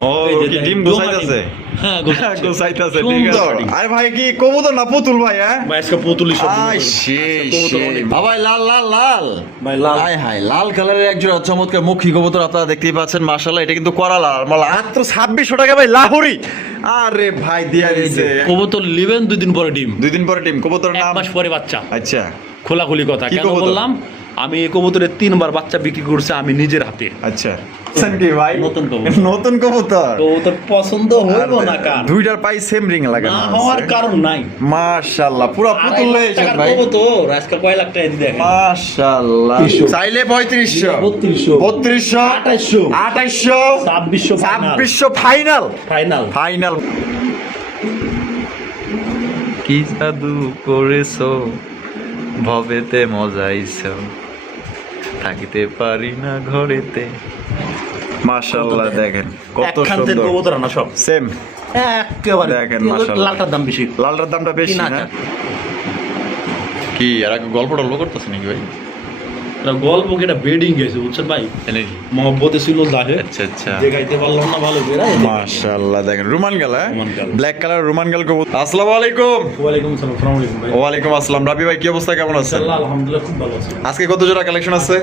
ও কি ডিম গোসাইতাছে? হ্যাঁ গোসাইতাছে, ঠিক আছে। আরে ভাই কি কবুতর না পুতুল ভাই? হ্যাঁ ভাই আজকে পুতুলি সব ভাই লাল লাল লাল ভাই লাল হাই হাই লাল কালারের একজোড়া চমৎকার মুখী কবুতর আপনারা দেখতেই পাচ্ছেন। মাশাআল্লাহ, এটা কিন্তু করা লাল মাত্র 2600 টাকা ভাই, লাহোরি। আরে ভাই দিয়া দিছে। কবুতর লিবেন 2 দিন পরে ডিম, 2 দিন পরে ডিম। কবুতরের 1 নাম? মাস পরে বাচ্চা। আচ্ছা, খোলাখুলি কথা কি কেন কবুতর? বললাম, আমি এই কবুতরের 3বার বাচ্চা বিক্রি করছি আমি নিজের হাতে। আচ্ছা কি ভাই নতুন কবুতর। নতুন কবুতর কবুতর পছন্দ হইব না কার? দুইটার পাই সেম রিং লাগানো না আছে। হওয়ার কারণ নাই। মাশাআল্লাহ, পুরো পুতুল হয়ে গেছে ভাই। কবুতর আজকে কয় লাখ টাকা দিয়ে দেখেন। মাশাআল্লাহ, চাইলে 3500 3200 3200 2800 2600 ফাইনাল ফাইনাল। ফাইনাল। কি জাদু করেছো ভবেতে মজাইছো, থাকিতে পারি না ঘরেতে। মাশাআল্লাহ, দেখেন কত একখানতের সুন্দর। কবুতর না সব সেম একেবারে দেখেন, মাশাআল্লাহ। লালটার দাম বেশি। লালটার দামটা বেশি না? 3000 কি আর আগে গল্প টল্প করতেছে নাকি ভাই? এটা গল্প কি, এটা বেডিং গেছে বুঝছেন ভাই, নাকি? মহব্বতে ছিল জাহে। আচ্ছা আচ্ছা, দেখাইতে পারলাম না ভালো করে। মাশাআল্লাহ, দেখেন রোমান গাল, রোমান গাল। ব্ল্যাক কালার রোমান গাল কবুতর। আসসালামু আলাইকুম। ওয়ালাইকুম আসসালাম। আসসালামু আলাইকুম ভাই। ওয়ালাইকুম আসসালাম। রাবি ভাই কি অবস্থা, কেমন আছেন? ইনশাআল্লাহ আলহামদুলিল্লাহ খুব ভালো আছি। আজকে কত জোড়া কালেকশন আছে?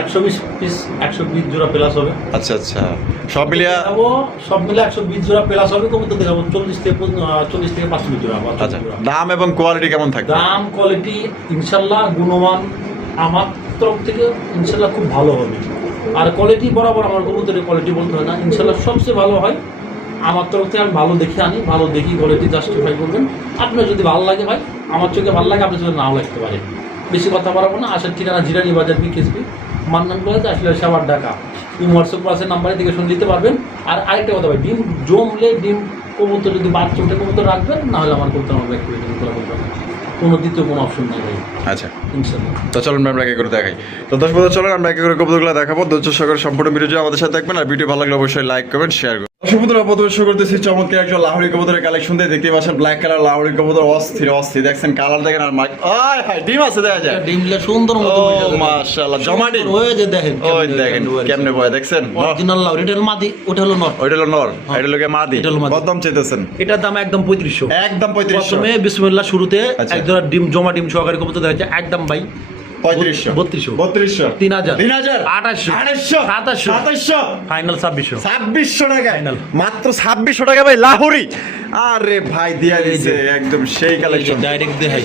120 পিস 120 জোড়া প্লাস হবে। আচ্ছা আচ্ছা, সব মিলিয়ে দেখাবো, সব মিলে 120 জোড়া প্লাস হবে। কবুতর দেখাবো 40 থেকে 45 জোড়া। আচ্ছা, দাম এবং কোয়ালিটি কেমন থাকবে? দাম কোয়ালিটি ইনশাআল্লাহ গুণমান আমার তরফ থেকে ইনশাআল্লাহ খুব ভালো হবে। আর কোয়ালিটি বরাবর আমার কবুতরের কোয়ালিটি বলতে হয় না, ইনশাআল্লাহ সবচেয়ে ভালো হয় আমার তরফ থেকে। আমি ভালো দেখে আনি, ভালো দেখি কোয়ালিটি জাস্টিফাই করবেন। আপনার যদি ভালো লাগে ভাই, আমার চোখে ভালো লাগে, আপনার চোখে নাও লাগতে পারে। বেশি কথা বলাবো না। আসার ঠিকানা জিরানি বাজার বিকেএসপি মান্নান কলেজ, আসলে সাবার ঢাকা। হোয়াটসঅ্যাপ ক্লাসের নাম্বারে দিকে শুনে নিতে পারবেন। আর আরেকটা কথা ভাই, ডিম জমলে ডিম কবুতর যদি বাচ্চা উঠে কবুতর রাখবেন, না হলে আমার কবুতর আমার ব্যক্তি কোনো দ্বিতীয় কোনো অপশন নাই ভাই। আচ্ছা, ইনশাআল্লাহ। তো চলুন আমরা একে করে দেখাই। তো দর্শক বন্ধুরা, চলুন আমরা একে করে কবুতরগুলো দেখাবো। ধৈর্য সহকারে সম্পূর্ণ ভিডিও জুড়ে আমাদের সাথে থাকবেন। আর ভিডিও ভালো লাগলে অবশ্যই লাইক করবেন, শেয়ার করবেন। দর্শক বন্ধুরা, প্রথমে শুরু করতেছি চমৎকার একজন লাহোরি কবুতরের কালেকশন দিয়ে। দেখতে পাচ্ছেন ব্ল্যাক কালার লাহোরি কবুতর, অস্থির অস্থির। দেখছেন কালার দেখেন, আর মাইক আয় হাই ডিম আছে দেখা যায়। ডিমগুলো সুন্দর মতো ও মাশাআল্লাহ, জমা ডিম হয়ে যে দেখেন। ওই দেখেন কেমনে বয়, দেখছেন? অরিজিনাল লাউ, এটা হলো মাদি, ওটা হলো নর। ওইটা হলো নর, এটা হলো মাদি। এটা হলো মাদি। কত দাম চাইতেছেন? এটার দাম একদম 3500। একদম 3500। প্রথমে বিসমিল্লাহ শুরুতে আচ্ছা। এক জোড়া ডিম জমা ডিম সহকারে কবুতর দেখা যায় একদম ভাই 3500 3200 3000 3000 2800 2700 ফাইনাল 2600 2600 টাকা, Final। মাত্র 2600 টাকা ভাই, লাহোরি। আরে ভাই দিয়া দিছে একদম সেই কালেকশন। ডাইরেক্ট দেখাই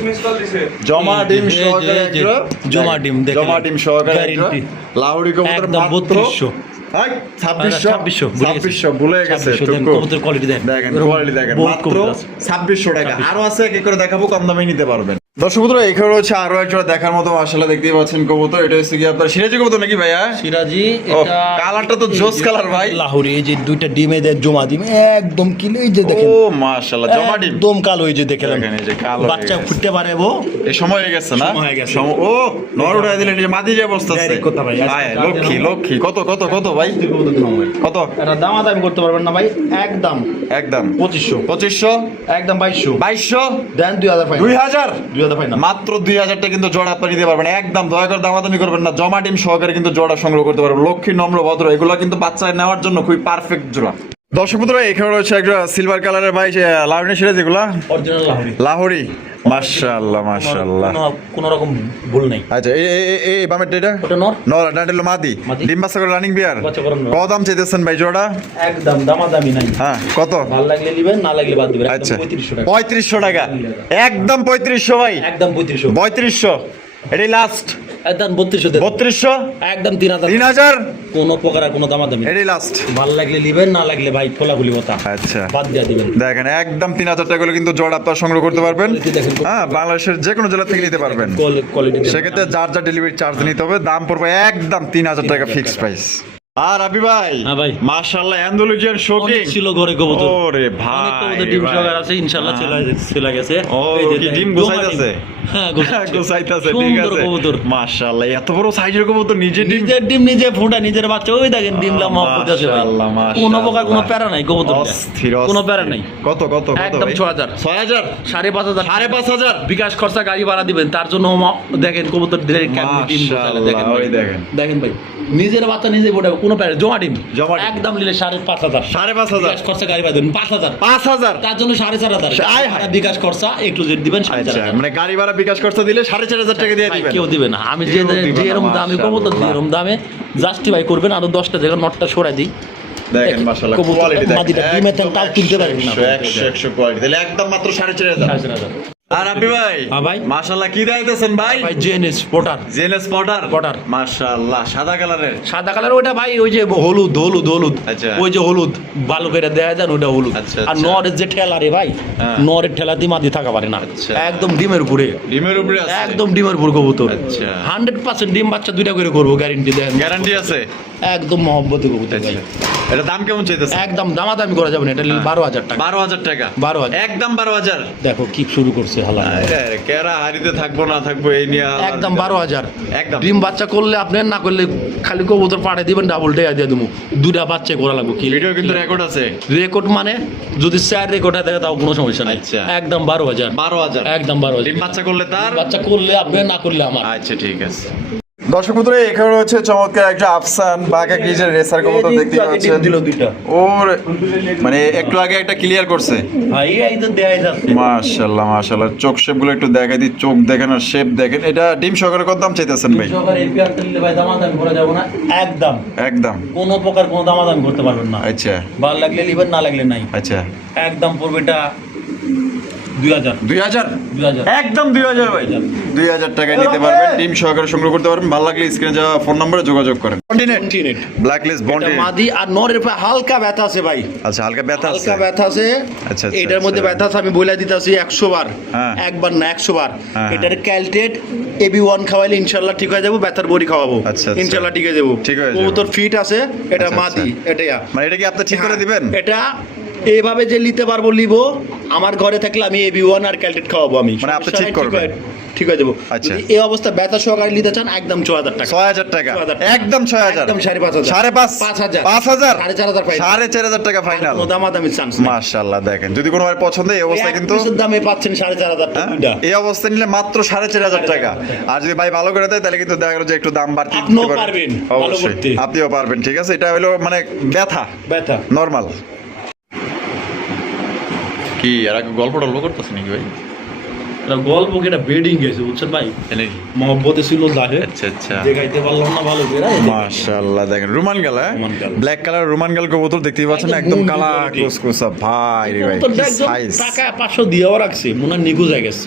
জমা ডিম এই যে, সহকারে এই যে, একটা জমা ডিম দেখেন। জমা ডিম সহকারে একটা গ্যারান্টি লাহোরি কবুতর একদম মাত্র 3200 হাই 2600 2600 ভুলে গেছে। 2600 দেখেন, টুকু। কবুতর কোয়ালিটি দেখেন। দেখেন কোয়ালিটি দেখেন, বহুত মাত্র কবুতর আছে। 2600 টাকা। 2600 আরো আছে, কি করে দেখাবো, কম দামে নিতে পারবেন। দর্শক বন্ধুরা, এখানে রয়েছে আরো একটা দেখার মতো মাশাআল্লাহ দেখতেই পাচ্ছেন কবুতর। এটা হচ্ছে কি আপনার সিরাজি কবুতর নাকি ভাইয়া? সিরাজি। ও, এটা কালারটা তো জোস কালার ভাই। লাহোরি, এই যে দুইটা ডিমে দেয় জমা ডিম একদম কিলো, এই যে দেখেন। ও মাশাআল্লাহ, জমা ডিম একদম কালো, এই যে দেখেন। দেখেন, এই যে কালো বাচ্চা হয়ে গেছে। ফুটতে পারে বো। এই সময় হয়ে গেছে না? সময় হয়ে গেছে। ও নর উঠাই দিলেন, এই যে মাদি যে অবস্থা আছে। Direct কথা ভাই, আয়, লক্ষ্মী লক্ষ্মী। কত কত কত ভাই, কত? এটা দামাদামি করতে পারবেন না ভাই, একদম একদম 2500 2500 একদম 2200 2200 দেন 2000 ফাইনাল 2000 2000 ফাইনাল মাত্র 2000 টা কিন্তু জোড়া আপনি নিতে পারবেন। একদম দয়া করে দামাদামি করবেন না, জমা ডিম সহকারে কিন্তু জোড়া সংগ্রহ করতে পারবেন। লক্ষ্মী নম্র ভদ্র, এগুলো কিন্তু বাচ্চা নেওয়ার জন্য খুবই পারফেক্ট জোড়া। দর্শক বন্ধুরা, এখানে রয়েছে একটা সিলভার কালারের ভাই, যে লাহোরি সিরাজ, এগুলা অরিজিনাল লাহোরি। লাহোরি। মাশাআল্লাহ মাশাআল্লাহ, কোনো রকম ভুল নেই। আচ্ছা এই বামেরটা এটা ওটা নর, নর, এটা হলো মাদি। মাদি। ডিম বাচ্চা করে রানিং বিয়ার। বাচ্চা করার নর। কত দাম চাইতেছেন ভাই জোড়া? একদম দামাদামি নাই। হ্যাঁ, কত? ভালো লাগলে নেবেন, না লাগলে বাদ দিবেন। আচ্ছা, একদম 3500 টাকা 3500 টাকা, একদম 3500 ভাই, একদম 3500 3500। এটাই লাস্ট। একদম 3200 দেন 3200 একদম 3000 3000 কোনো প্রকার কোনো দামাদামি। এটাই লাস্ট। ভালো লাগলে নেবেন, না লাগলে ভাই খোলাখুলি কথা আচ্ছা, বাদ দিয়ে দিবেন। দেখেন একদম 3000 টাকা হলে কিন্তু জোড়া আপনারা সংগ্রহ করতে পারবেন। দেখেন, হ্যাঁ, বাংলাদেশের যে কোনো জেলা থেকে নিতে পারবেন। কোয়ালিটি সেক্ষেত্রে যার যা ডেলিভারি চার্জ নিতে হবে, দাম পড়বে একদম 3000 টাকা ফিক্সড প্রাইস। আর আবি ভাই, হ্যাঁ ভাই, মাশাআল্লাহ অ্যান্ডালুজিয়ান শোকিং ছিল ঘরে কবুতর। ওরে ভাই, অনেক কবুতর ডিম সহকারে আছে, ইনশাআল্লাহ চলে গেছে। ও কি ডিম গোছাইতেছে? হ্যাঁ, গোছাচ্ছে। গোছাইতাছে, ঠিক সুন্দর আছে। কবুতর। মাশাআল্লাহ, এত বড় সাইজের কবুতর, নিজে ডিম। নিজের ডিম নিজে ফোটা, নিজের বাচ্চা, ওই দেখেন ডিমলা মহব্বত আছে ভাই। মাশাআল্লাহ, মাশাআল্লাহ। কোনো প্রকার কোনো প্যারা নাই কবুতর, অস্থির, কোনো অস্থির। প্যারা নাই। কত কত কত একদম ভাই? 6000 6000 5,500 5,500 বিকাশ খরচা গাড়ি ভাড়া দিবেন, তার জন্য দেখেন কবুতর মাশাআল্লাহ, ওই দেখেন। দেখেন ভাই, নিজের বাচ্চা নিজে ফোটাবে, কোনো প্যারা, জমা ডিম। জমা ডিম। একদম নিলে 5,500 5,500 বিকাশ খরচা গাড়ি ভাড়া দেবেন 5,000, 5,000। তার জন্য 4,500 আয় হায়। বিকাশ খরচা একটু জেড দিবেন আচ্ছা, 4,500। মানে গাড়ি ভাড়া বিকাশ খরচা দিলে 4,500 টাকা দিয়ে ভাই, দিবেন। কেউ দিবে না, আমি কেউ দিবে যে না, এরকম দামে কবুতর দিই, মাশাআল্লাহ। এরকম দামে জাস্টিফাই করবেন। আরো 10টা জায়গা নটটা সরাই দিই, দেখেন মাশাআল্লাহ, কবুতর, কোয়ালিটি দেখেন। মাদিটা ডিমের তেল তাও তুলতে পারেন না। 100 কোয়ালিটি, তাহলে একদম মাত্র 4,500। 4,500। আর আপনি ভাই? হ্যাঁ ভাই। মাশাআল্লাহ, কি দাইতেছেন ভাই? ভাই জেএনএস পোটার, জেনেস পটার। পটার। মাশাআল্লাহ, সাদা কালারের। সাদা কালার ওটা ভাই, ওই যে হলুদ হলুদ হলুদ, আচ্ছা। ওই যে হলুদ ভালো করে দেয়া যান, ওটা হলুদ। আচ্ছা, আর আচ্ছা। নরের যে ঠেলা রে ভাই, হ্যাঁ। নরের ঠেলা দিয়ে মাদি থাকা পারে না, আচ্ছা। একদম ডিমের উপরে, ডিমের উপরে আছে। একদম ডিমের উপর কবুতর। আচ্ছা। 100% ডিম বাচ্চা দুইটা করে করবো, গ্যারেন্টি দেন, গ্যারান্টি আছে। একদম মহব্বতে কবুতর ভাই। এটা দাম কেমন চাইতেছে? একদম দামাদামি করা যাবে না, এটা 12,000 টাকা। 12,000 টাকা। 12,000 একদম 12,000। দেখো কি শুরু করছে হালা, আরে, কেরা হারিতে থাকবো না থাকবো এই নিয়ে আলাদা। একদম 12,000। একদম। ডিম বাচ্চা করলে আপনি, না করলে খালি কবুতর পাঠিয়ে দিবেন, ডাবল ডে দিয়ে দেবো, দুটা বাচ্চা করা লাগবে। কি ভিডিও কিন্তু রেকর্ড আছে। রেকর্ড মানে যদি 4 রেকর্ড থাকে তাও কোনো সমস্যা নাই। আচ্ছা। একদম 12,000। 12,000। একদম 12,000। ডিম বাচ্চা করলে তার। বাচ্চা করলে আপনি, না করলে আমার। আচ্ছা, ঠিক আছে। দর্শক বন্ধুরা, এখানে রয়েছে চমৎকার একটা আফসান বাঘা ক্রিজের রেসার কবুতর দেখতে পাচ্ছেন। দিল দুইটা ওর মানে একটু আগে একটা ক্লিয়ার করছে। ভাই, এই তো দেয়াই যাচ্ছে। মাশাআল্লাহ, মাশাআল্লাহ। চোখ শেপ গুলো একটু দেখাই দিই, চোখ দেখেন আর শেপ দেখেন। এটা ডিম সহকারে কত দাম চাইতেছেন ভাই? সরকার এই পেয়ারটা নিলে ভাই দামাদামি করা যাবে না, একদম একদম। কোনো প্রকার কোনো দামাদামি করতে পারবেন না। আচ্ছা, ভালো লাগলে নিবেন, না লাগলে নাই। আচ্ছা। একদম পড়বে এটা 2,000। 2,000। 2,000 একদম 2,000 ভাই। 2,000 টাকায় নিতে পারবেন, ডিম সহকারে সংগ্রহ করতে পারবেন। ভালো লাগলে স্ক্রিনে যাওয়া ফোন নম্বরে যোগাযোগ করেন। Continent continent. Black list বন্ডি। এটা মাদি আর নরের পায়ে হালকা ব্যথা আছে ভাই, আচ্ছা, হালকা ব্যথা আছে। হালকা ব্যথা আছে। আচ্ছা, আচ্ছা, এটার মধ্যে আচ্ছা। ব্যথা আছে, আমি বলে দিতেছি 100 বার, হ্যাঁ। একবার না 100 বার। হ্যাঁ। এটার ক্যালটেট AB1 খাওয়াইলে ইনশাআল্লাহ ঠিক হয়ে যাবো, ব্যথার বড়ি খাওয়াবো, আচ্ছা, আচ্ছা। ইনশাআল্লাহ ঠিক হয়ে যাবো। ঠিক হয়ে যাবে। কবুতর ফিট আছে, এটা আচ্ছা, মাদি, আচ্ছা। এটাই। মানে এটা কি আপনি ঠিক করে দিবেন? এটা এইভাবে যে নিতে পারবো নিবো, আমার ঘরে থাকলে আমি AB1 আর ক্যালটেট খাওয়াবো আমি, মানে আপনি সমস্যা ঠিক নাই, করবেন? ঠিক হয়ে যাবো। আচ্ছা। যদি এই অবস্থা ব্যথা সহকারে নিতে চান, একদম 6,000 টাকা। 6,000 টাকা। 6,000 একদম 6,000। একদম 5,500। 5,500। 5,000। 5,000। 4,500 ফাইনাল। 4,500 টাকা ফাইনাল। কোনো দামাদামি চান্স নেই। মাশাআল্লাহ, দেখেন যদি কোনো ভাই পছন্দ এই অবস্থা এক কিন্তু পিসের দামে পাচ্ছেন 4,500 টাকা হ্যাঁ, দুইটা। এই অবস্থা নিলে মাত্র 4,500 টাকা। আর যদি ভাই ভালো করে দেয় তাহলে কিন্তু দেখা গেল যে একটু দাম বাড়তি দিতে আপনিও পারেন। পারবেন ভালো অবশ্যই করতে। আপনিও পারবেন, ঠিক আছে। এটা হলো মানে ব্যথা ব্যথা। নরমাল। কি আর গল্প টল্প করতেছ নাকি ভাই? এটা গল্প কি, এটা বেডিং গেছে বুঝছেন ভাই, নাকি? মহব্বতে ছিল জাহে, আচ্ছা, আচ্ছা। দেখাইতে পারলাম না ভালো করে। মাশাআল্লাহ, দেখেন রোমান গাল, রোমান গাল। ব্ল্যাক কালার রোমান গাল কবুতর দেখতেই পাচ্ছেন, একদম একদম মুন্ডি কালা quality। কুসকুসা ভাই রে ভাই, কবুতরটা কি একদম সাইজ। টাকা 500 দিয়েও রাখছে, মনে হয় নিখুঁজ হয়ে গেছে।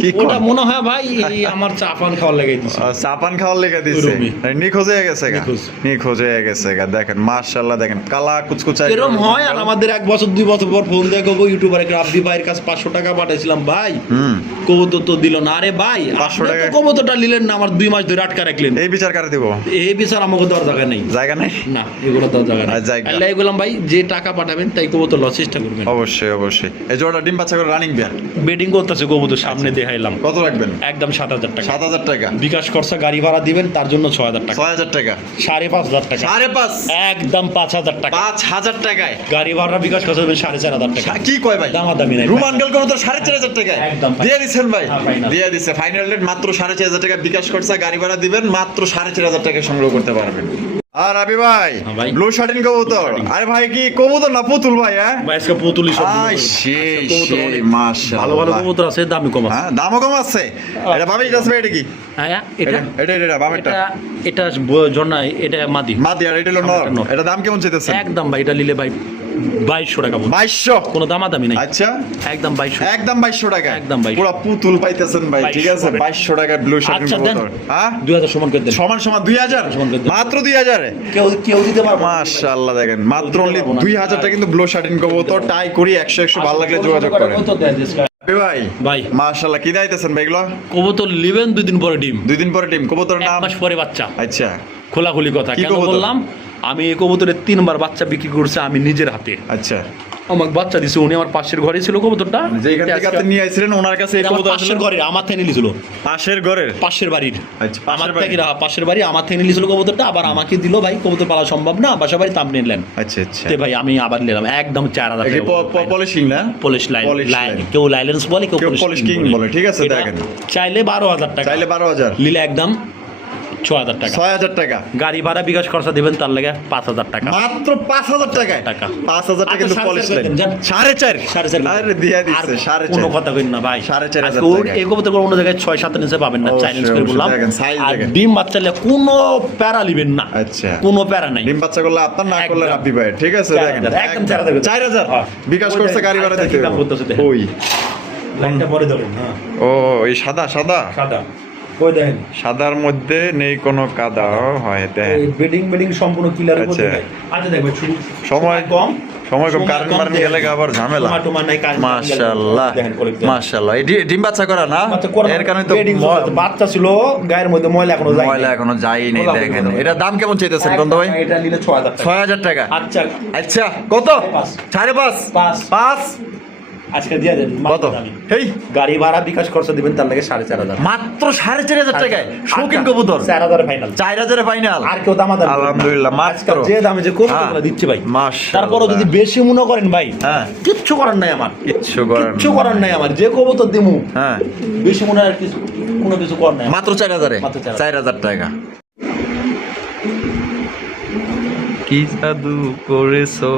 কি ওটা কোন মনে হয় ভাই এই আমার চা পান খাওয়ার লাগাই দিছে। চাপান খাওয়ার লেগে দিছে, ওরকমই। নিখোঁজ হয়ে গেছে গা, নিখোঁজ। নিখোঁজ হয়ে গেছে গা। দেখেন মাশাআল্লাহ, দেখেন কালা কুচকুচা এরকম হয়। আর আমাদের 1 বছর 2 বছর পর ফোন দিয়ে কবো ইউটিউবার একটা আব্দি ভাইয়ের কাছে 500 টাকা পাঠাইছিলাম ভাই, কবুতর তো দিল না। আরে ভাই, 500 টাকা কবুতরটা নিলেন না, আমার 2 মাস ধরে আটকা রাখলেন। এই বিচার কারে দিব? এই বিচার আমাকে দেওয়ার জায়গা নেই, জায়গা নাই। না এগুলো দেওয়ার জায়গা নেই। আর জায়গা। আল্লাহ এগুলাম ভাই, যে টাকা পাঠাবেন তাই কবুতর লওয়ার চেষ্টা করবেন। অবশ্যই, অবশ্যই। এই জোড়াটা ডিম বাচ্চা করে রানিং বিয়ার বেডিং করতেছে কবুতর, সামনে দেখাইলাম। কত রাখবেন? একদম 7,000 টাকা। 7,000 টাকা। বিকাশ খরচা গাড়ি ভাড়া দিবেন, তার জন্য 6,000 টাকা। 6,000 টাকা। 5,500 টাকা। 5,500। একদম 5,000 টাকা। 5,000 টাকায় গাড়ি ভাড়া বিকাশ খরচা দেবেন 4,500 টাকা। কি কয় ভাই? দামাদামি নাই। রোমান গাল কবুতর 4,500 টাকায় একদম দিয়ে দিচ্ছেন ভাই? হ্যাঁ, final। দিয়ে দিচ্ছে ফাইনাল রেট মাত্র 4,500 টাকা। বিকাশ খরচা গাড়ি ভাড়া দিবেন, মাত্র 4,500 টাকা সংগ্রহ করতে পারবেন। আর আবি ভাই, হ্যাঁ ভাই। ব্লু শার্টিন কবুতর। আরে ভাই, কি কবুতর না পুতুল ভাই? হ্যাঁ ভাই আজকে পুতুলি সব আই সেই কবুতর সেই অনেক মাশাআল্লাহ। ভালো ভালো কবুতর আছে, দামি কম আছে। হ্যাঁ, দামও কম আছে। এটা ভাবি যাচ্ছে ভাই, এটা কি? হ্যাঁ, এটা এটা বামেরটা এটা এটা ঝর্ণায়, এটা মাদি। মাদি, আর এটা হলো নর। নর। এটা দাম কেমন চাইতেছেন? একদম ভাই, এটা নিলে ভাই 2,200 টাকা বলবো। 2,200। কোনো দামাদামি নাই, আচ্ছা, একদম 2,200। একদম 2,200 টাকা। একদম 2,200 পুরো পুতুল পাইতেছেন ভাই, ঠিক আছে। 2,200 টাকা ব্লু শার্টিন আচ্ছা দেন, কবুতর। হ্যাঁ, 2,000 সমান করে দেন। সমান সমান 2,000। সমান করে দেন। মাত্র 2,000 এ কেউ কেউ দিতে পারবো না। মাশাআল্লাহ, দেখেন মাত্র অনলি 2,000 টাকা কিন্তু ব্লু শার্টিন কবুতর। টাই করি 100 ভালো লাগলে যোগাযোগ করেন কবুতর দেন দেশকা। ভাই। ভাই মাশাআল্লাহ, কি দাইতেছেন ভাই এগুলো? কবুতর নিবেন 2 দিন পরে ডিম, 2 দিন পরে টিম কবুতরের 1 নাম? মাস পরে বাচ্চা। আচ্ছা, খোলাখুলি কথা কি কেন কবুতর? বললাম, আমি এই কবুতরের 3 বার বাচ্চা বিক্রি করছি আমি নিজের হাতে। আচ্ছা। আমাকে বাচ্চা দিছে, উনি আমার পাশের ঘরে ছিল কবুতরটা, যেখান থেকে আপনি নিয়ে আইছিলেন ওনার কাছে এই এটা আমার কবুতর পাশের আসলে ঘরের, আমার থেকে নিয়েছিল, পাশের ঘরের। পাশের বাড়ির, আচ্ছা, আমার পাশের বাড়ি। থেকে পাশের বাড়ি আমার থেকে নিয়েছিল কবুতরটা, আবার আমাকে দিল ভাই, কবুতর পালা সম্ভব না, বাসা বাড়ি তাপ নিলেন। আচ্ছা আচ্ছা। তে ভাই আমি আবার নিলাম একদম 4000 একে টাকা। পলিশিং না? Polish line, polish line line। কেউ লাইলেন্স বলে, কেউ কেউ polish king বলে, ঠিক আছে, এটা দেখেন। চাইলে 12000 টাকা, চাইলে 12000, নিলে একদম 6000 টাকা। 6000 টাকা। গাড়ি ভাড়া বিকাশ খরচা দিবেন তার লাগে 5000 টাকা। মাত্র 5000 টাকায়। টাকা। 5000 টাকা কিন্তু আচ্ছা, পলিশ 4.5 লাইন। যান। 4.5। 4.5 আরে দিয়া আর দিচ্ছে 4.5। কোনো কথা কইন না ভাই, 4500 আজকে টাকা। এই কবুতর অন্য জায়গায় 6-7 নিচে পাবেন না, অবশ্যই, চাইনিজ করে অবশ্যই, বললাম। দেখেন, size আর দেখেন। ডিম বাচ্চালে কোনো প্যারা লিবেন না, আচ্ছা। কোনো প্যারা নাই। ডিম বাচ্চা করলে আপনার, না করলে একদম। রাব্বি ভাই, ঠিক আছে, 4000, দেখেন। একদম 4000। 4000 হ্যাঁ। বিকাশ ওই করছে, দেখেন, গাড়ি ভাড়া আরেকটা দিতে কি দাম করতেছে দেখেন। ওই লাইনটা পরে ধরেন, হ্যাঁ ও এই সাদা সাদা সাদা, ওই দেখেন সাদার মধ্যে নেই কোনো কাদা, হয় দেখেন। এই বেডিং সম্পূর্ণ ক্লিয়ার আচ্ছা। করতে আচ্ছা দেখবেন শুধু সময় কম, সময় কম, কারেন্ট মারেন দেখেন। গেলে আবার ঝামেলা। টমাটো নাই, কারেন্ট মারেন গেলে মাশাআল্লাহ দেখেন quality। মাশাআল্লাহ। এই ডিম বাচ্চা করা না, বাচ্চা করা এর কারণে তো bedding বাচ্চা ছিল গায়ের মধ্যে ময়লা এখনো যায় ময়লা এখনো যায়নি। গোলাপি দেখেন গোলাপি। এটা দাম কেমন চাইতেছেন কোন ভাই? এটা নিলে 6000 টাকা। 6000 টাকা। আচ্ছা আচ্ছা কত? 5.5। 5 আজকে দিয়ে দেন কত? এই গাড়ি ভাড়া বিকাশ খরচা দিবেন তার লাগে 4500 মাত্র 4500 টাকায় শৌখিন কবুতর। 4000 ফাইনাল। 4000 ফাইনাল। আর কেউ দাম আলহামদুলিল্লাহ, মাত্র যে দামে যে করতে হ্যাঁ। দিচ্ছি ভাই। মাশাআল্লাহ। তারপরও যদি বেশি মনে করেন ভাই, হ্যাঁ। কিচ্ছু করার নাই আমার, কিচ্ছু করার কিচ্ছু করার নাই আমার, যে কবুতর দিমু হ্যাঁ বেশি মনে হয় কিছু, কোনো কিছু করার নাই। মাত্র 4000 মাত্র 4000 4000 টাকা। কি জাদু করেছো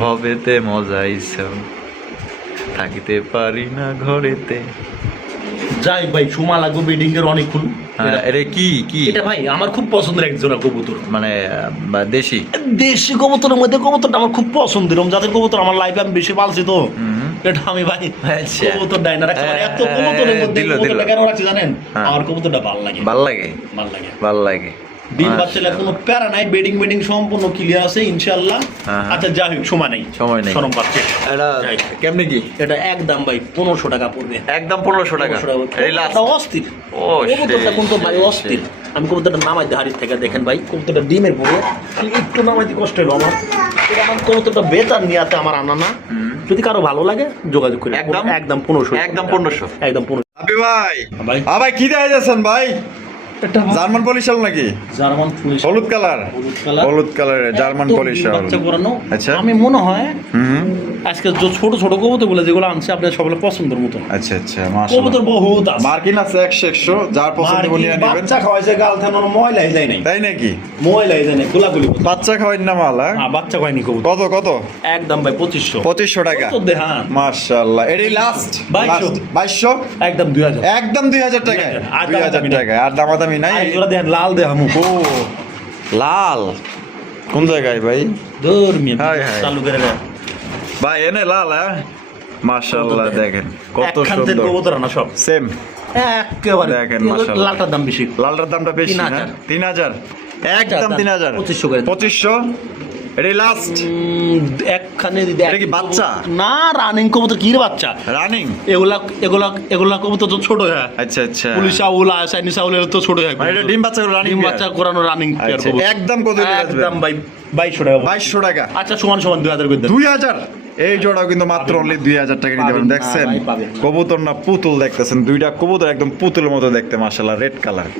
ভবেতে মজাইছো, থাকিতে পারি না ঘরেতে। যাই ভাই, সময় লাগবে বেডিং এর অনেকক্ষণ। আরে কি কি এটা ভাই আমার খুব পছন্দের একজন কবুতর, মানে দেশি দেশি কবুতরের মধ্যে কবুতরটা আমার খুব পছন্দের, যাদের কবুতর আমার লাইফে আমি বেশি পালছি তো এটা আমি ভাই আচ্ছা। কবুতর ডাইনা রাখছি, মানে এত কবুতরের মধ্যে দিল, কবুতরটা কেন রাখছি জানেন? হ্যাঁ। আমার কবুতরটা ভালো লাগে, ভাল লাগে, ভালো লাগে। ভাল লাগে। ডিম বাচ্চালে কোনো প্যারা নাই, বেডিং সম্পূর্ণ ক্লিয়ার আছে ইনশাআল্লাহ। হ্যাঁ। আচ্ছা যাই হোক, সময় নেই, সময় নেই। শরম পাচ্ছে। এটা যাই। কেমনে কি? এটা একদম ভাই 1500 টাকা পড়বে, একদম 1500 টাকা। 1500 টাকা। এই লাস্ট। এটা অস্থির ও কবুতরটা, কিন্তু ভাই অস্থির। আমি কবুতরটা নামাইতে হাড়ির থেকে দেখেন ভাই, কবুতরটা ডিমের পরে একটু নামাইতে কষ্ট হলো আমার। এটা আমার কবুতরটা বেতার নিয়াতে আমার আনা না, যদি কারো ভালো লাগে যোগাযোগ করে। একদম? একদম 1500, একদম 1500। একদম 1500। আবি ভাই, ভাই ভাই কি দেয়া যাচ্ছেন ভাই? এটা জার্মান পলিশাল নাকি? জার্মান পুলিশ, হলুদ কালার, হলুদ কালারের জার্মান এত পলিশাল। বাচ্চা করানো। আচ্ছা। আমি মনে হয় হুম আজকে যে ছোট ছোট কবুতরগুলো যেগুলো আনছে আপনার সকলে পছন্দের মতো। আচ্ছা আচ্ছা, মাশাআল্লাহ। কবুতর বহুত আছে, মার্কিন আছে 100 যার পছন্দ মার্কিন নিয়ে নেবেন। বাচ্চা খাওয়াইছে গাল থানোর ময়লাই যায় নাই, তাই নাকি? ময়লাই যায় নাই, গোলাগুলি। বাচ্চা খাওয়াই না মাল? বাচ্চা খাওয়াইনি কবুতর। কত কত? একদম ভাই 2500। 2500 টাকা। কত দে, হ্যাঁ মাশাআল্লাহ। এটাই লাস্ট 2200। একদম 2000। একদম 2000 টাকায়। 2000 2000 টাকায় আর দামাদামি নাই। আর এগুলো দেখেন লাল দেখামু। ও লাল কোন জায়গায় ভাই? দূর মিয়া হায় হায়। চালু করে দেয়। ভাই এনে লাল, হ্যাঁ মাশাআল্লাহ। দেখেন কত একখান থেকে সুন্দর। কবুতর আনা সব সেম একেবারে। দেখেন, মাশাআল্লাহ। লালটার দাম বেশি। লালটার দামটা বেশি না? 3000 3000। একদম 3000। 2500 করে। 2500 এটাই লাস্ট। একখানে এটা কি বাচ্চা? না, রানিং কবুতর। কি রে বাচ্চা? রানিং? এগুলা কবুতর তো ছোট হয়। আচ্ছা আচ্ছা। পুলিশ আউল চাইনিজ আউল তো ছোট হয়। মানে এটা ডিম বাচ্চা রানিং? ডিম বাচ্চা করানো রানিং পেয়ার আচ্ছা, কবুতর। একদম কত দিয়ে বেচবেন? একদম ভাই 2200 টাকা। 2200 টাকা। আচ্ছা সমান 2000 করে দেন। 2000। এই জোড়াও কিন্তু মাত্র অনলি 2000 টাকা নিতে পারেন। পাবেন। দেখছেন ভাই, পাবেন। কবুতর না পুতুল দেখতেছেন, দুইটা কবুতর একদম পুতুলের মতো দেখতে, মাশাআল্লাহ। Red colour.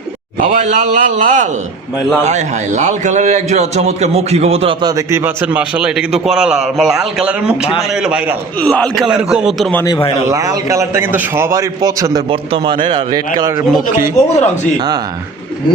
ভাই লাল লাল লাল ভাই লাল। হাই হাই, লাল কালারের এক জোড়া চমৎকার মুখী কবুতর আপনারা দেখতেই পাচ্ছেন, মাশাআল্লাহ। এটা কিন্তু করা লাল, লাল কালারের মুখী ভাই। মানে হলো ভাইরাল। লাল কালার কবুতর মানে ভাইরাল। লাল কালারটা কিন্তু সবারই পছন্দের বর্তমানের। আর রেড কালারের মুখী, কবুতর আনছি হ্যাঁ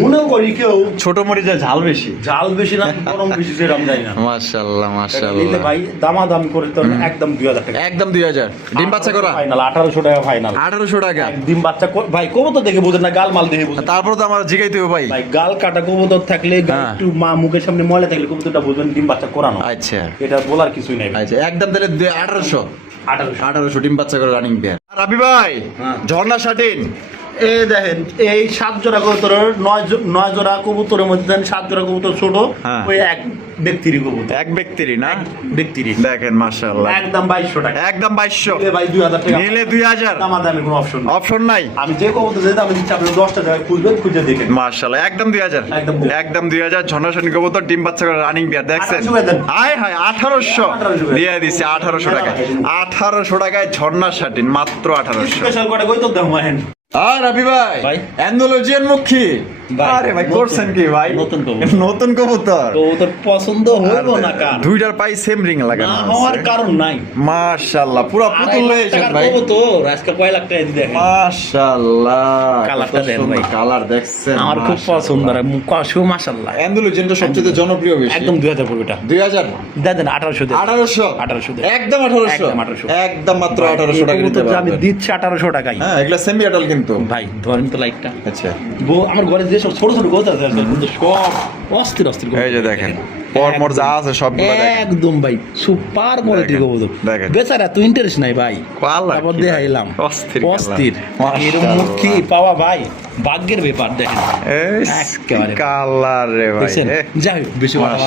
মনে করি কেউ ছোট মরিচের ঝাল বেশি, জাল বেশি না গরম বেশি সেরকম যায় না। মাশাআল্লাহ নিলে মাশাআল্লাহ। ভাই দামাদামি করে তো একদম 2000 টাকা। একদম 2000। ডিম বাচ্চা করা ফাইনাল 1800 টাকা ফাইনাল। 1800 টাকা। ডিম বাচ্চা ভাই কবুতর দেখে বুঝেন না, গাল মাল দেখে বুঝেন। তারপর তো আমার জিগাইতে হবে ভাই। ভাই গাল কাটা কবুতর থাকলে হ্যাঁ। একটু মা মুখের সামনে ময়লা থাকলে কবুতরটা বুঝবেন ডিম বাচ্চা করানো। আচ্ছা এটা বলার কিছুই নাই ভাই। আচ্ছা, একদম তাহলে 1800। 1800। 1800 ডিম বাচ্চা করে রানিং পেয়ার। আর রাবি ভাই হ্যাঁ। ঝর্ণা শাটিন এই দেখেন এই 7 জোড়া কবুতরের 9 জোড়া কবুতরের মধ্যে দেন 7 জোড়া কবুতর ছোট, হ্যাঁ। ওই এক ব্যক্তিরই কবুতর, এক ব্যক্তিরই না? ব্যক্তিরই। দেখেন মাশাআল্লাহ, একদম 2200 টাকা, একদম 2200, নিলে ভাই 2000 টাকা, নিলে 2000, দামাদামির কোনো অপশন নেই। অপশন নাই। আমি যে কবুতর যেটা আমি দিচ্ছি আপনি 10টা জায়গায় খুঁজবেন, খুঁজে দেখেন। মাশাআল্লাহ, একদম 2000, একদম 2000, একদম 2000 ঝর্ণাশনি কবুতর ডিম বাচ্চা করে রানিং বিয়ার দেখছেন? 1800 দেন। হায় হায় 1800 1800 দিয়ে দিছি 1800 টাকায়, 1800 টাকায় ঝর্ণা শাটিন মাত্র 1800। স্পেশাল করে কই তো দাম মাহেন আর রবি ভাই ভাই। অ্যান্ডোলজিয়ান মুখী, ভাই, আরে ভাই নতুন- করছেন কি ভাই? নতুন কবুতর। নতুন কবুতর, কবুতর পছন্দ হইব না কার? দুইটার পাই সেম রিং না লাগানো হওয়ার আছে। কারণ নাই। মাশাআল্লাহ, পুরো পুতুল হয়েছে ভাই। কবুতর আজকে কয় লাখ টাকা দিয়ে দেখেন। মাশাআল্লাহ, কালারটা দেন ভাই। কালার দেখছেন? আমার খুব মাশাআল্লাহ। পছন্দ আর মুকাশু মাশাআল্লাহ। অ্যান্ডোলজিয়ানটা সবচেয়ে জনপ্রিয় বেশি। একদম 2000 পড়বে এটা। 2000, দেন 1800 দেন। 1800, 1800 দেন। একদম 1800, একদম 1800, একদম মাত্র 1800 টাকা দিতে কবুতর যে আমি পারবেন। দিচ্ছি 1800 টাকায়। হ্যাঁ, এগুলা সেমি অ্যাডাল কিন্তু। ভাই ধরেন তো লাইটটা। আচ্ছা, আমার ঘরে যে সব ছোট ছোট কবুতর আছে কিন্তু সব অস্থির অস্থির কবুতর। এই যে দেখেন পরমর যা আছে সবগুলো দেখেন। একদম ভাই সুপার কোয়ালিটির দেখেন, কবুতর। দেখেন। বেচারা তো ইন্টারেস্ট নাই ভাই। কালার তারপর কি ভাই? দেখাইলাম অস্থির অস্থির কালার। এরকম মুখী পাওয়া ভাই ভাগ্যের ব্যাপার দেখেন। এই একেবারে। কালার রে ভাই। দেখছেন? যাই হোক, বেশি ভালো না।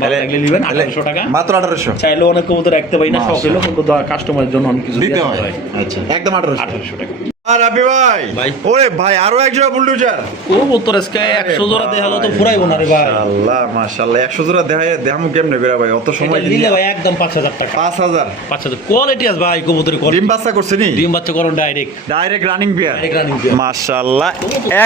ভালো লাগলে নিবেন 1800 টাকা। মাত্র 1800 চাইলে অনেক কবুতর রাখতে পারি না, শখ হলো কিন্তু কাস্টমারের জন্য অনেক কিছু দিতে দিতে হয়। হয়। আচ্ছা, একদম 1800 1800 টাকা। আর রাবি ভাই, ভাই। ওরে ভাই আরো এক জোড়া বুলডোজার। কবুতর আজকে 100 জোড়া দেখালো তো ফুরাইবো না রে ভাই। মাশাআল্লাহ মাশাআল্লাহ, 100 জোড়া দেখামু কেমনে করে ভাই? অত সময় এটা নিলে ভাই একদম 5000 টাকা। 5000। 5000 কোয়ালিটি আছে ভাই কবুতরের কোয়ালিটি। ডিম বাচ্চা করছে নি? ডিম বাচ্চা করুন ডাইরেক্ট। ডাইরেক্ট রানিং বিয়ার। Direct running bear। মাশাআল্লাহ,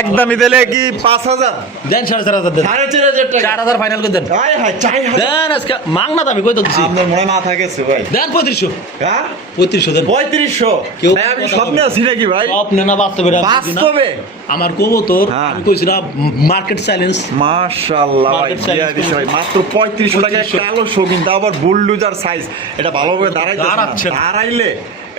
একদমই দিলে কি 5000? দেন 4500 দেন। 4500 টাকা। 4000 ফাইনাল করে দেন। হায় হায় 4000। দেন আজকে মাংনা দামি কই তো দিছি। আপনার মনে মাথা গেছে ভাই। দেন 3500। হ্যাঁ, 3500 দেন। 3500। কেউ ভাই আমি কথা স্বপ্নে বলে। আছি নাকি ভাই? স্বপ্নে না বাস্তবে না, বাস্তবে? আমার কবুতর হ্যাঁ। আমি কইছি না মার্কেট চ্যালেঞ্জ। মাশাআল্লাহ ভাই, Market দিয়া size দিছে ভাই মাত্র 3500 টাকায় 3500 কালো শৌখিন, তাও আবার বুলডোজার সাইজ। এটা ভালোভাবে দাঁড়াইতে দাঁড়াচ্ছে না। দাঁড়াইলে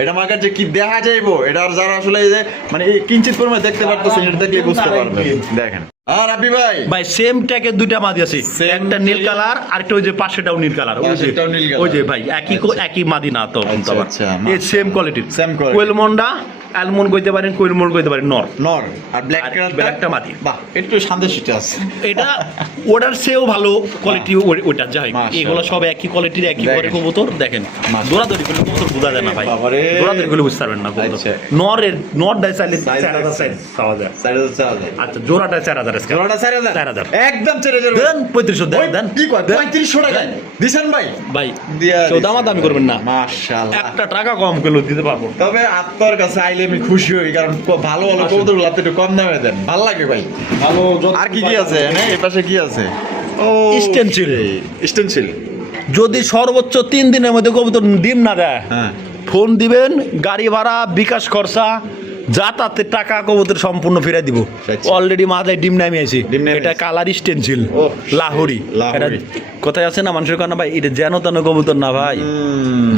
এটা মার্কেট যে কি দেখা যাইবো, এটা আর যারা আসলে এই যে মানে এই কিঞ্চিত পরিমাণে দেখতে পারতেছেন, এটা দেখলে বুঝতে পারবেন। দেখেন। আর রাবি ভাই, ভাই সেম ট্যাগে দুইটা মাদি আছে, Same একটা নীল কালার আর একটা ওই যে পাশেটাও নীল কালার। ওই যে পাশেরটাও নীল colour। ওই যে ভাই একই মাদি না তো আচ্ছা, আবার আচ্ছা, এই সেম কোয়ালিটির Same quality। কোয়েলমন্ডা অ্যালমন্ড কইতে পারেন, কোয়েলমন্ড কইতে পারেন নর। নর আর ব্ল্যাক আর কালার blackটা মাদি। বাহ, একটু শান্তি সিটে আছে। এটা ওটার চেয়েও ভালো কোয়ালিটি ওটা যাই হোক। মাশাআল্লাহ। এগুলো সব একই কোয়ালিটির একই করে দেখেন। কবুতর দেখেন। মাশাআল্লাহ। দৌড়াদৌড়ি করলে কবুতর বোঝা যায় না ভাই। বাবারে। দৌড়াদৌড়ি করলে বুঝতে পারবেন না কবুতর। আচ্ছা। নর ডাই চাইলে Size 4000 সাইজ পাওয়া যায়। 4500। আচ্ছা জোড়াটা 4000 আজকে। জোড়াটা 4000। 4000 একদম 4000। দেন 3500 দেন দেন। কি কয় 3500 টাকা দিছেন ভাই? ভাই দিয়া কেউ দিছে। দামাদামি করবেন না। মাশাআল্লাহ। একটা টাকা কম করলে দিতে পারবো। তবে আপনার কাছে আইলে আমি খুশি হই, কারণ ভালো ভালো কবুতর গুলো একটু কম দামে দেন, ভালো লাগে ভাই। ভালো আর কি কি আছে? হ্যাঁ, এই পাশে কি আছে? ও Stencil। স্টেনসিল। যদি সর্বোচ্চ 3 দিনের মধ্যে কবুতর ডিম না দেয়, হ্যাঁ, ফোন দিবেন, গাড়ি ভাড়া বিকাশ খরচা যাতায়াতের টাকা কবুতর সম্পূর্ণ ফিরাই দিব। আচ্ছা। অলরেডি মাথায় ডিম নামে আছি। ডিম নামিয়ে এটা আছে। কালার স্টেনসিল ও, লাহোরি। লাহোরি। এটা কোথায় আছে না মানুষের কারণে ভাই, এটা যেন তেন কবুতর না ভাই।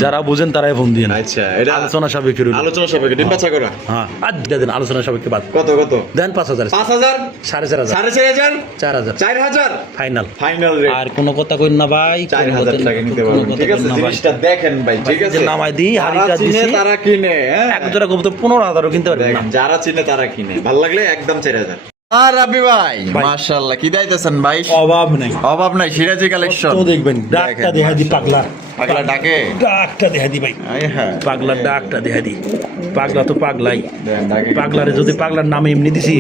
যারা বুঝেন তারাই ফোন দিয়ে আচ্ছা, এটা আলোচনা সাপেক্ষে রইল। আলোচনা সাপেক্ষে ডিম বাচ্চা করা। হ্যাঁ আর দেন আলোচনা সাপেক্ষে বাদ কত কত? দেন 5000 5000, 4500 4500, 4000 4000 ফাইনাল। Final rate. আর কোনো কথা কইন না ভাই, 4000 টাকা নিতে কোনো পারবেন। কথা ঠিক কইন আছে, না ভাই। জিনিসটা দেখেন ভাই, ঠিক ভাই, আছে? যে নামাই দিই, যারা হাড়িটা চিনে দিছি। তারা কিনে, হ্যাঁ। এক জোড়া কবুতর 15000 কিনতে পারবেন না। দেখেন, যারা চিনে তারা কিনে, ভালো লাগলে একদম 4000। আর রাবি ভাই, মাশাআল্লাহ, কি দাইতেছেন ভাই? অভাব নাই। অভাব নাই, সিরাজি কালেকশন। তো দেখবেন ডাকটা দেখা দি পাগলা। পাগলা ডাকে। ডাকটা দেখা দি ভাই। আয় হ্যাঁ, পাগলার ডাকটা দেখা দি। পাগলা তো পাগলাই। ডাকে। পাগলারে যদি পাগলার নামে এমনি দিছি,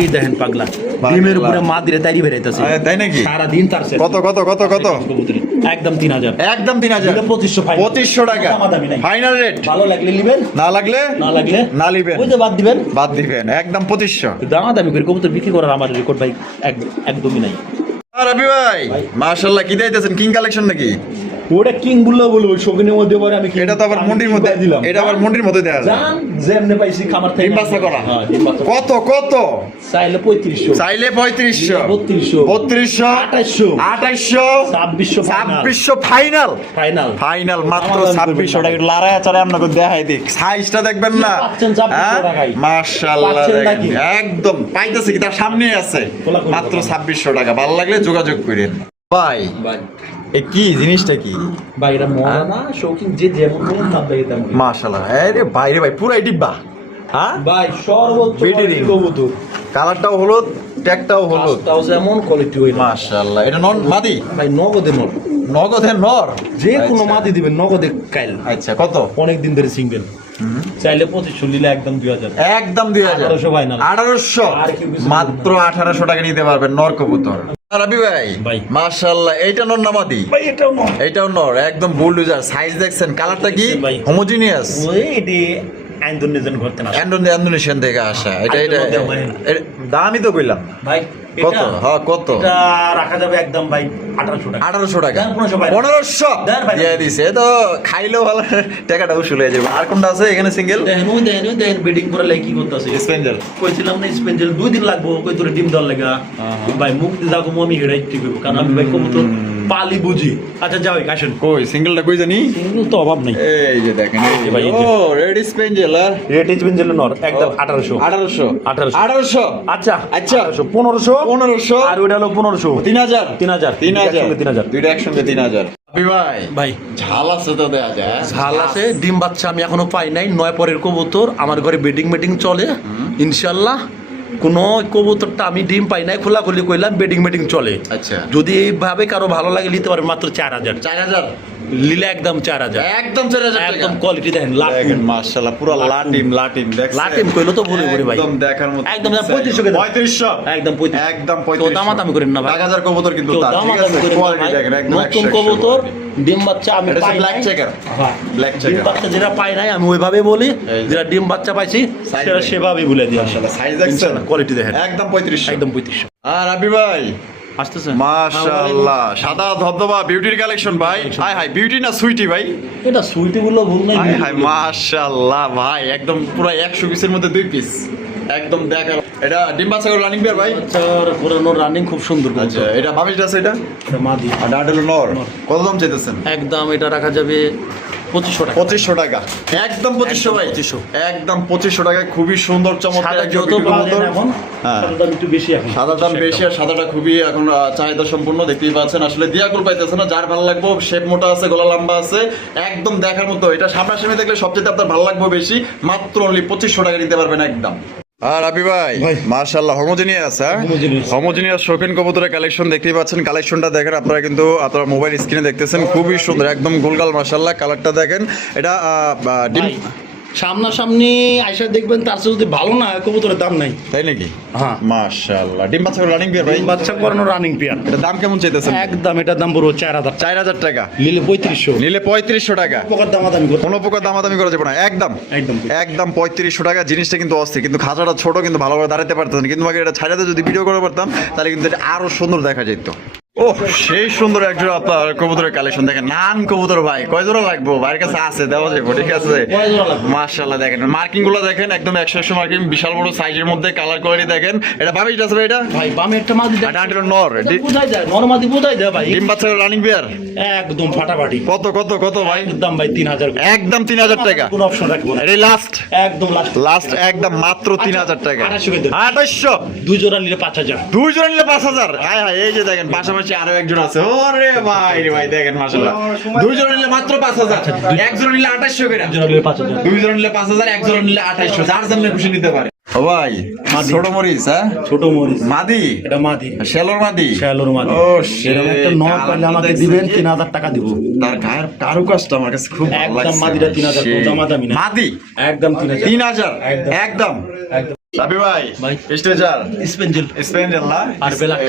এই দেখেন পাগলা ডিমের উপরে মা দিলে তাইরি বেরাইতাছে। আয়, তাই নাকি? সারা দিন তার সে কত কত কত কত? কবুতরি একদম 3000। একদম 3000। দিলে 2500 ফাইনাল। 2500 টাকা দামাদামি নাই। Final rate. ভালো লাগলে নিবেন, না লাগলে না লাগলে না লিবেন, ওই যে বাদ দিবেন। বাদ দিবেন। একদম 2500। দামাদামি করে কবুতর বিক্রি করার আমার রেকর্ড ভাই একদমই নাই। আর রবি ভাই, মাশাআল্লাহ, কি দাইতেছেন? কিং কালেকশন নাকি? ওটা কিং বলবো শৌখিনের মধ্যে পরে আমি এটা তো আবার মন্ডির মধ্যে দিলাম। এটা আবার মন্ডির মধ্যে দেয়া যায়। জান যেমনে পাইছি খামার থেকে ডিম বাচ্চা করা। হ্যাঁ ডিম বাচ্চা কত কত? চাইলে 3500 চাইলে 3500, 3200 3200, 2800 2800, 2600 ফাইনাল। ফাইনাল ফাইনাল মাত্র দামাদামি 2600 করবেন টাকা। লড়াই আচারে আপনাকে দেখাই দিক, সাইজটা দেখবেন না? পাচ্ছেন 2600 টাকায়। মাশাআল্লাহ, পাচ্ছেন দেখেন, নাকি? একদম পাইতেছে কি, তার সামনেই আছে। খোলা খোলা মাত্র খোলা। 2600 টাকা। ভালো লাগলে যোগাযোগ করেন ভাই। ভাই এ কি জিনিসটা কি? ভাই এটা মরা না শৌখিন যে যেমন বলেন তার দেখে তেমন। মাশাআল্লাহ, আরে বাইরে ভাই পুরাই ডিব্বা। হ্যাঁ ভাই সর্বোচ্চ BT quality ring। কবুতর কালারটাও হলুদ, ট্যাগটাও হলুদ। তাও যেমন কোয়ালিটি হইল মাশাআল্লাহ, এটা নন মাদি, ভাই নগদে নর, নগদের নর। যে কোনো আচ্ছা। মাদি দিবেন নগদে কাইল। আচ্ছা, কত? অনেক দিন ধরে সিঙ্গেল, চাইলে 2500 নিলে একদম 2000। একদম 2000, 1800 final। 1800, আর কি কিছু মাত্র 1800 টাকা নিতে পারবেন নর কবুতর। রাবি ভাই, ভাই। মাশাআল্লাহ, এইটা নর না মাদি? ভাই এটাও নর, এইটাও নর, একদম বুলডোজার সাইজ দেখছেন, কালারটা কি ভাই। হোমোজিনিয়াস, ওই এটি ইন্দোনেশিয়ান ঘুরতে না ইন্দোনেশিয়ান থেকে আসা। এটা আরেকটা এটা মধ্যে হয়। এর দামই তো কইলাম। ভাই। কত? এটা হ্যাঁ, কত? এটা রাখা যাবে একদম ভাই 1800 টাকা। 1800 টাকা, দেন 1500 ভাই। 1500 দেন ভাই। দিয়ে দিছে তো, খাইলেও ভালো, টাকাটা উসুল হয়ে যাবে। আর কোনটা আছে এখানে সিঙ্গেল? দেন বেডিং করে লাই কি করতেছে স্পেঞ্জেল। কইছিলাম না স্পেঞ্জেল 2 দিন লাগবো, কই তোরে ডিম দেওয়ার লাগা। ভাই মুখ দিয়ে যাবো আমি হেডাই ঠিক হইব, কারণ আমি ভাই কবুতর পালি বুঝি। আচ্ছা যাও আসেন, কই সিঙ্গেলটা কই জানি? সিঙ্গেল তো অভাব নেই। এই যে দেখেন, এই যে ভাই, এই যে। ও রেড স্পেঞ্জেল। আর রেট স্পেঞ্জেল নর একদম 1800। 1800, 1800। 1800, আচ্ছা আচ্ছা। 1500 1500, আর ওইটা হলো 1500। 3000, 3000 3000, দুইটা একসঙ্গে 3000। ভাই ভাই ঝাল আছে তো দেয়া যায়। ঝাল আছে, ডিম বাচ্চা আমি এখনো পাই নাই। 9 পরের কবুতর আমার ঘরে বেডিং মেটিং চলে ইনশাল্লাহ। কোন কবুতরটা আমি ডিম পাই নাই, খোলাখুলি কইলাম বেডিং মেটিং চলে। আচ্ছা, যদি এইভাবে কারো ভালো লাগে নিতে পারবে মাত্র 4000। 4000, লিলে একদম 4000, একদম 4000 টাকা। একদম কোয়ালিটি দেখেন দেখেন মাশাআল্লাহ, পুরো লাটিম লাটিম দেখছেন। লাটিম কইলো তো ভুলে ভুলে ভাই, একদম দেখার মতো। একদম 3500 কে দেন। 3500, একদম 3500, একদম কেউ 3500। দামাদামি করেন না ভাই। 1000 কবুতর কিন্তু কেউ তার, ঠিক দামাদামি আছে? করেন না কোয়ালিটি ভাই। দেখেন, একদম নতুন 100 কবুতর ডিম বাচ্চা আমি এটা পাই ব্ল্যাক নাই। চেকার, হ্যাঁ, ব্ল্যাক ডিম চেকার। বাচ্চা যেটা পাই নাই আমি ওইভাবে বলি, এই যে। যেটা ডিম বাচ্চা পাইছি Size সেটা দেখেন। সেভাবেই বলে দিই। মাশাআল্লাহ, সাইজ দেখছেন, কোয়ালিটি দেখেন, একদম 3500। একদম 3500। আর আবি ভাই আসতেছে মাশাআল্লাহ, সাদা ধবধবা বিউটির কালেকশন ভাই। হাই হাই, বিউটি না সুইটি ভাই? এটা সুইটি বললো ভুল নাই। হাই হাই মাশাআল্লাহ ভাই, একদম পুরো 100 পিসের মধ্যে 2 পিস, একদম দেখা। এটা ডিম বাচ্চা করে রানিং বিয়ার ভাই? বাচ্চার পুরানো রানিং খুব সুন্দর। আচ্ছা, এটা বাবিশ আছে, এটা এটা মাদি আর ডাডেল নর। কত দাম চাইতেছেন? একদম এটা রাখা যাবে 2500 টাকা। 2500 টাকা, একদম 2500 ভাই, 2500 একদম 2500 টাকায় খুবই সুন্দর চমৎকার সাদা একটা যত বিউটি পাওয়া যায় কবুতর। না এখন, হ্যাঁ। সাদার দাম একটু বেশি এখন। সাদার দাম বেশি, আর সাদাটা খুবই এখন চাহিদা সম্পূর্ণ, দেখতেই পাচ্ছেন। আসলে দিয়াকুল পাইতেছে না, যার ভালো লাগবে, শেপ মোটা আছে, গলা লম্বা আছে, একদম দেখার মতো। এটা সামনাসামনি দেখলে সবচেয়ে আপনার ভালো লাগবে বেশি, মাত্র অনলি 2500 টাকা নিতে পারবেন একদম। আর আবি ভাই ভাই। মাশাআল্লাহ, হোমোজেনিয়াস, হ্যাঁ Homogeneous। হোমোজেনিয়াস শৌখিন কবুতরের কালেকশন দেখতেই পাচ্ছেন। কালেকশনটা দেখেন আপনারা, কিন্তু আপনারা মোবাইল স্ক্রিনে দেখতেছেন, খুবই সুন্দর, একদম গোলগাল মাশাআল্লাহ। কালারটা দেখেন, এটা ডিম, ভাই, সামনাসামনি আইসা দেখবেন, তার চেয়ে যদি ভালো না হয় কবুতরের দাম নাই। তাই নাকি? হ্যাঁ। মাশাআল্লাহ, ডিম বাচ্চা করে রানিং বিয়ার ভাই? ডিম বাচ্চা করানো রানিং পেয়ার। এটা দাম কেমন চাইতেছেন? একদম এটার দাম পুরো 4000 টাকা। 4000 টাকা, নিলে 3500। নিলে 3500 টাকা। উপকার দামাদামি করতে কোনো প্রকার দামাদামি করা যাবে না, একদম একদম। একদম 3500 টাকা। জিনিসটা কিন্তু অস্থির, কিন্তু খাঁচাটা ছোট, কিন্তু ভালোভাবে দাঁড়াতে পারতেন। কিন্তু আগে এটা ছাড়াতে যদি ভিডিও করতে পারতাম তাহলে কিন্তু এটা আরো সুন্দর দেখা যেত। ও সেই সুন্দর একজন আপনার কবুতরের কালেকশন দেখেন। নান কবুতর ভাই, কয় জোড়া লাগবে? ভাইয়ের কাছে আছে, দেওয়া যাবে, ঠিক আছে? কয় জোড়া লাগবে? মাশাআল্লাহ, দেখেন মার্কিং গুলো দেখেন, একদম 100 মার্কিং, বিশাল বড় সাইজের মধ্যে, কালার কোয়ালিটি দেখেন। এটা ভাবিস আছে ভাই? এটা ভাই বামে একটা মাদি দেখ। এটা আন্টিল নর, বোঝাই যায়, নরমাদি বোঝাই যায় ভাই। ডিম বাচ্চা রানিং বিয়ার? একদম ফাটাফাটি। কত কত কত ভাই? একদম ভাই 3000। একদম 3000 টাকা, কোনো অপশন রাখবো না। এটা লাস্ট, একদম লাস্ট। লাস্ট একদম মাত্র 3000 টাকা। 2800 কে দেন। 2800, দুই জোড়া নিলে 5000। দুইজন নিলে 5000। হায় হায়, এই যে দেখেন পাশাপাশি আরো একজন আছে। ওরে ভাই রে ভাই, দেখেন মাশাআল্লাহ, দুইজন নিলে মাত্র 5000, একজন নিলে 2800 করে। দুই জোড়া নিলে 5000। দুইজন নিলে 5000, একজন নিলে 2800, যার জন্য খুশি নিতে পারে। ও ভাই মাদি। ছোট মরিচ, হ্যাঁ ছোট মরিচ। মাদি, এটা মাদি। শেলোর মাদি, শ্যালোর মাদি। ও এরকম একটা নর পাইলে আমাকে দেখছেন? দিবেন, 3000 টাকা দিব। তার গায়ের কারুকাজটা আমার কাছে খুব ভালো একদম লাগছে। মাদিটা 3000, সেই। কোনো দামাদামি না। মাদি একদম 3000। 3000, একদম। একদম। একদম। সাবি ভাই ভাই। স্ট্রেচার স্পেঞ্জেল স্পেঞ্জেল না, আর black।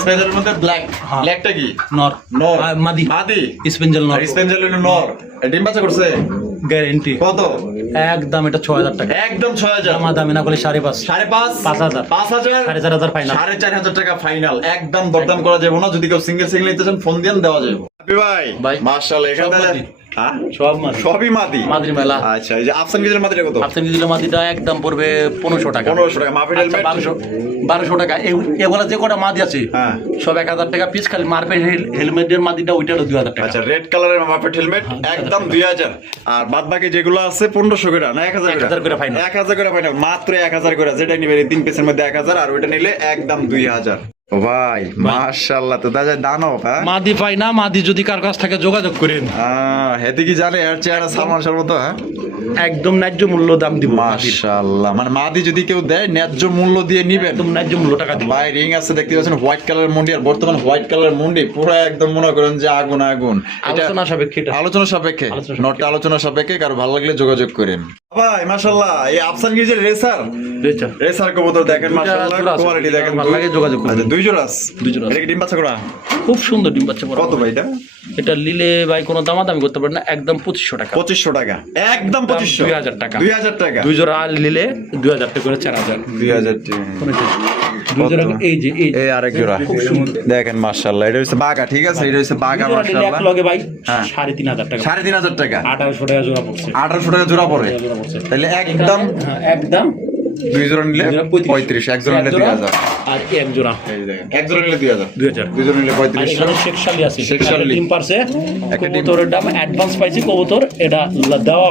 স্পেঞ্জেলের মধ্যে ব্ল্যাক, হ্যাঁ। ব্ল্যাকটা কি? নর। নর, মাদি। মাদি, স্পেঞ্জেল নর। আর স্পেঞ্জেল হলো নর। ডিম বাচ্চা করছে? গ্যারান্টি। কত? একদম এটা 6000 টাকা। একদম 6000, দামাদামি না করলে 5.5। 5.5, 5000, 5000, 4500 ফাইনাল। 4500 টাকা ফাইনাল, একদম দরদাম করা যাবে না। যদি কেউ সিঙ্গেল সিঙ্গেল নিতে চান ফোন দিয়ে দেওয়া যাবে। সাবি ভাই ভাই। মাশাআল্লাহ, সব এখানে মাদি। হ্যাঁ সব মাদি। সবই মাদি, মাদির মেলা। আচ্ছা, এই যে আফসান গিজের মাদিটা কত? আপনি দিলে মাদিটা একদম পড়বে 1500 টাকা। 1500 টাকা। মাফিড আচ্ছা, হেলমেট 1200 টাকা। এগুলা যে কটা মাদি আছে হ্যাঁ। সব 1000 টাকা পিস। খালি মার্বেল হেলমেটের মাদিটা ওইটারও 2000 টাকা। আচ্ছা, রেড কালারের মাফিড হেলমেট একদম 2000, আর বাদ বাকি যেগুলো আছে 1500 করে না 1000 1000 করে final। 1000 করে ফাইনাল, মাত্র 1000 করে। যেটা নিবে এই 3 পিসের মধ্যে 1000, আর ওইটা নিলে একদম 2000। ও ভাই মাশাআল্লাহ, তো দাদা দানব, হ্যাঁ মাদি পাই না, মাদি যদি কার কাছ থেকে যোগাযোগ করেন। হেদি কি জানে আর চেহারা সালমান শাহর মতো, হ্যাঁ একদম ন্যায্য মূল্য দাম দিব। মাশাআল্লাহ, মানে মাদি যদি কেউ দেয় ন্যায্য মূল্য দিয়ে নিবেন। একদম ন্যায্য মূল্য টাকা দিব। ভাই রিং আছে দেখতে পাচ্ছেন হোয়াইট কালার মুন্ডি, আর বর্তমান হোয়াইট কালার মুন্ডি পুরো একদম মনে করেন যে আগুন আগুন। এটা আলোচনা সাপেক্ষে এটা। আলোচনা সাপেক্ষে, নটটা আলোচনা সাপেক্ষে, কারো ভালো লাগলে যোগাযোগ করেন। ভাই মাশাআল্লাহ, এই আফসান গিজের রেসার রেচা। রেসার কবুতর দেখেন মাশাআল্লাহ, জোড়া আছে। কোয়ালিটি দেখেন, ভালো লাগে যোগাযোগ করবেন। আচ্ছা, দুই জোড়া আছে? দুই জোড়া আছে। এটা কি ডিম বাচ্চা করা? খুব সুন্দর ডিম বাচ্চা করা। কত ভাই এটা? এটা নিলে ভাই কোনো দামাদামি করতে পারেন না, একদম 2500 টাকা। 2500 টাকা, একদম 2500। 2000 টাকা। 2000 টাকা, দুই জোড়া নিলে 2000 টাকা করে 4000। 2000 টাকা। দুই জোড়া এই যে এই এই আরেক জোড়া খুব সুন্দর। দেখেন মাশাআল্লাহ, এটা হচ্ছে বাগা, ঠিক আছে, এটা হচ্ছে বাগা দুই জোড়া নিলে এক মাশাআল্লাহ। লগে ভাই হ্যাঁ। 3500 টাকা। 3500 টাকা, 1800 টাকা জোড়া পড়ছে। 1800 টাকা জোড়া পড়ে। জোড়া পড়ছে। তাহলে একদম হ্যাঁ, একদম দুই জোড়া নিলে দুই জোড়া 35, এক জোড়া নিলে 2000। আর এক জোড়া এই যে দেখেন, এক জোড়া নিলে 2000, 2000। দুই জোড়া নিলে আর 3500। এখানে শেখশালি আছে, শেখ শালি। ডিম পারছে। একটা ডিম। কবুতরের দাম অ্যাডভান্স পাইছি, কবুতর এটা দেওয়া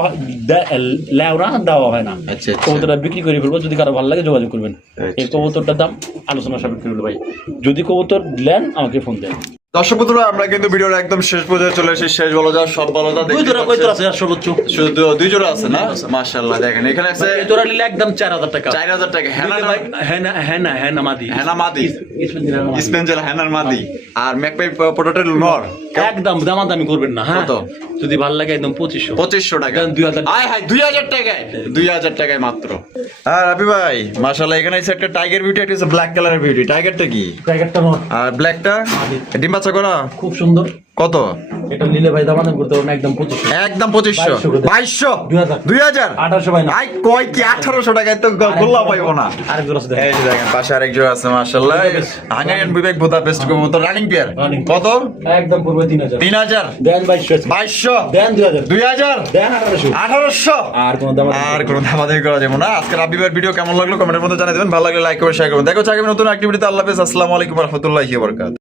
লেওরা দেওয়া হয় না। আচ্ছা, আচ্ছা। কবুতরটা বিক্রি করে ফেলবো, যদি কারো ভালো লাগে যোগাযোগ করবেন। আচ্ছা। এই কবুতরটার দাম আলোচনা সাপেক্ষে হলো ভাই। যদি কবুতর নেন আমাকে ফোন দেন। দর্শক বন্ধুরা, আমরা কিন্তু ভিডিওর একদম শেষ পর্যায়ে চলে এসেছি। শেষ বলা যাও, সব বলা যাও, দুই জোড়া কই তোর আছে আর সর্বোচ্চ? শুধু দুই জোড়া আছে না? মাশাআল্লাহ, দেখেন এখানে আছে এই জোড়া নিলে একদম 4000 টাকা। 4000 টাকা। হেনা ভাই হ্যাঁ না মাদি। হেনা মাদি, মাদি। স্পেঞ্জেল হেনার মাদি, আর ম্যাকপাই পটেটোর নর। একদম দামাদামি করবেন না, হ্যাঁ। কত? যদি ভালো লাগে একদম 2500। 2500 টাকা। দেন 2000 টাকা। আয় হায়, 2000 টাকায়, 2000 টাকায় মাত্র। আর রাবি ভাই মাশাআল্লাহ, এখানে আছে একটা টাইগার বিউটি, একটা হচ্ছে ব্ল্যাক কালারের বিউটি। টাইগারটা কি? প্যাকেটটা নট আর ব্ল্যাকটা ডিম বাচ্চা করা? খুব সুন্দর। কত? এটা নিলে ভাই দামাদামি করতে পারবেন না, একদম 2500। একদম 2500, 2200, 2000, 1800 ভাই না। আই কয় কি 1800 টাকায় তো গোল্লা পাইবো না। আরেক জোড়া আছে দেখেন। এই যে দেখেন পাশে আরেক জোড়া আছে মাশাআল্লাহ, হাঙ্গারিয়ান বিবেক বুদাপেস্ট কবুতর রানিং পেয়ার। Running কত? একদম পূর্বে 3000। 3000, দেন 2200। 2200, দেন 2000। 2000, দেন 1800। 1800। আর কোন দাম? আর কোনো দামাদামি করা যাবে না। আজকে রাবি ভাইয়ের ভিডিও কেমন লাগলো কমেন্টের মধ্যে জানিয়ে দেবেন। ভালো লাগলে লাইক করে শেয়ার করবেন। দেখো চাকরি নতুন অ্যাক্টিভিটিতে। আল্লাহ হাফেজ, আসসালামু আলাইকুম ওয়া রাহমাতুল্লাহি ওয়া বারাকাতুহু।